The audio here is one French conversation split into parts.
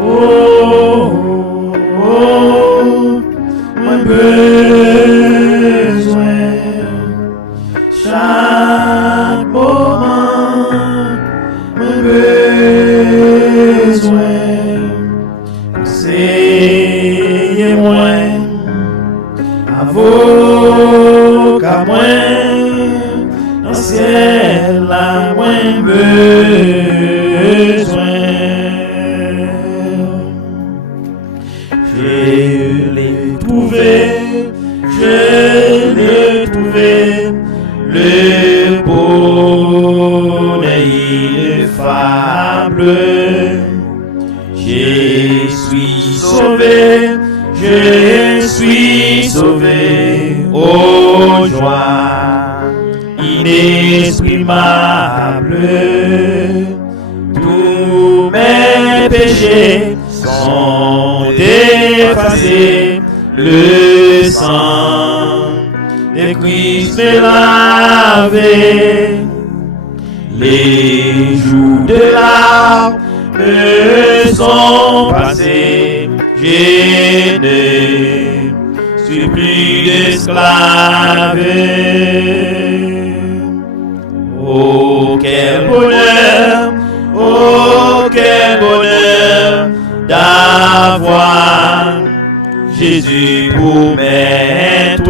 Oh, moi besoin. Chaque moment, moi besoin. Conseillez-moi, avocat moi, dans le ciel là, moi besoin. Je l'ai trouvé, le bonheur ineffable. Je suis sauvé, oh joie inexprimable. Tous mes péchés sont effacés, le sang de Christ m'est lavé. Les jours de larmes sont passés, je ne suis plus esclave. Oh quel bonheur d'avoir Jésus pour maître.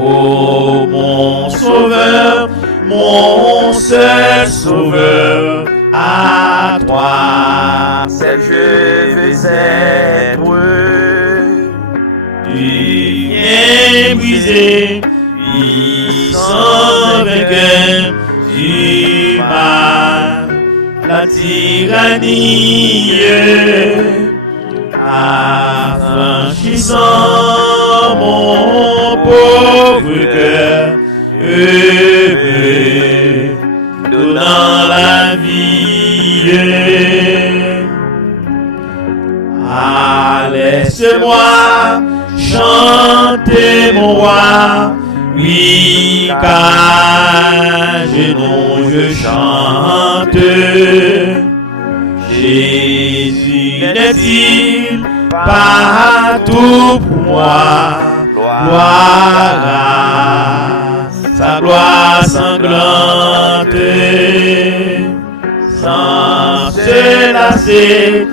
Oh mon sauveur, mon seul sauveur, à toi seul je veux être. Tu viens briser, puissant vainqueur du mal, la tyrannie, affranchissant mon pauvre cœur, donnant la vie. Laisse-moi chanter mon roi, oui, car je chante. Jésus n'est-il pas tout pour moi? Gloire à sa gloire sanglante, sans se lasser,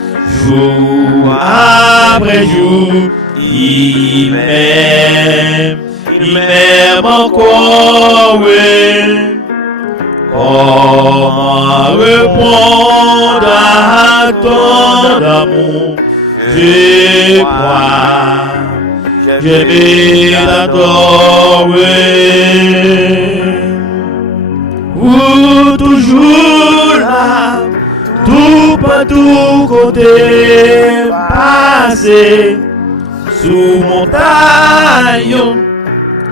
jour après jour, il m'aime encore. Comment répondre à ton amour? Je crois, je vais t'adorer. Ou toujours là, tout partout côté passé, sous montagne,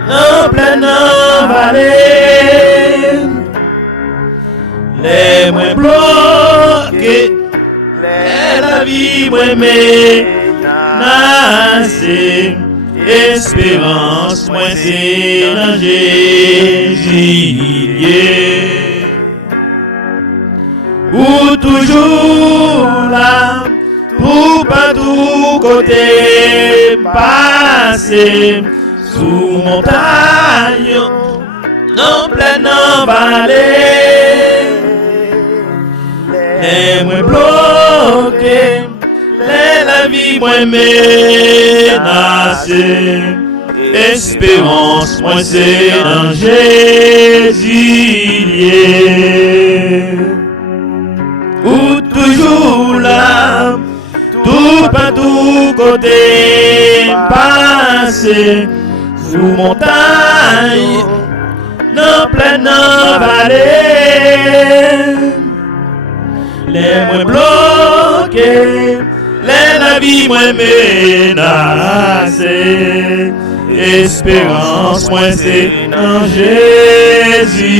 en pleine vallée. Les moins bloqués, la vie moins menacée, espérance moins c'est dans Jésus. Ou toujours là, tout partout côté passé, sous montagne, en pleine vallée. Les moins bloqués, la vie moins menacée, espérance moins c'est dans Jésus. Ou toujours là, tout partout côté passé, sous montagne, en pleine vallée. Les moins bloqués, la vie moins menacée, espérance moins c'est dans Jésus.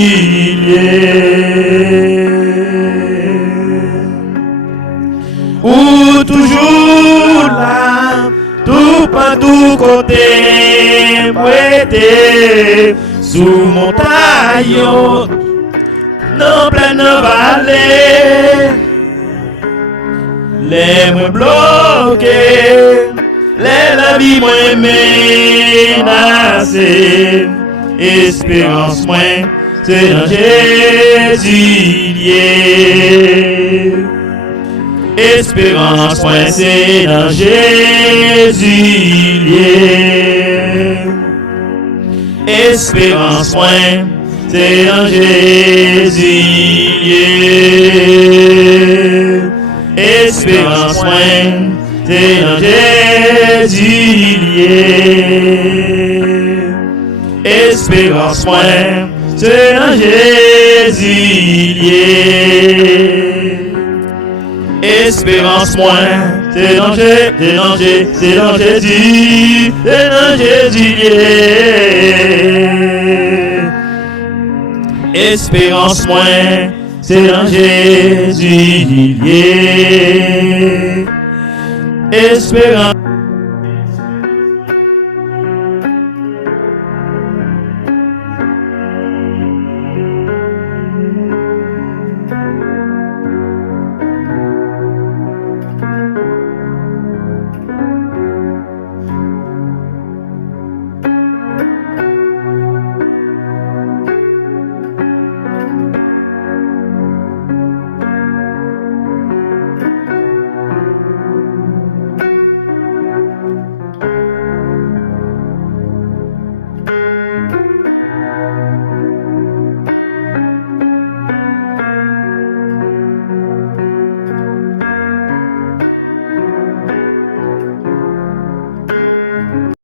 Ou toujours là, tout partout côté prêté, sous montagne, dans pleine vallée. Les moins bloqués, la vie moins menacée. Espérance moins, c'est dans Jésus lié. Espérance moins, c'est dans Jésus lié. Espérance moins, c'est dans Jésus lié. Espérance moins, c'est dans Jésus lié. Espérance moins, c'est dans Jésus lié. Espérance moins, c'est dans Jésus, c'est dans Jésus lié. Espérance moins, c'est dans Jésus lié. Espérance.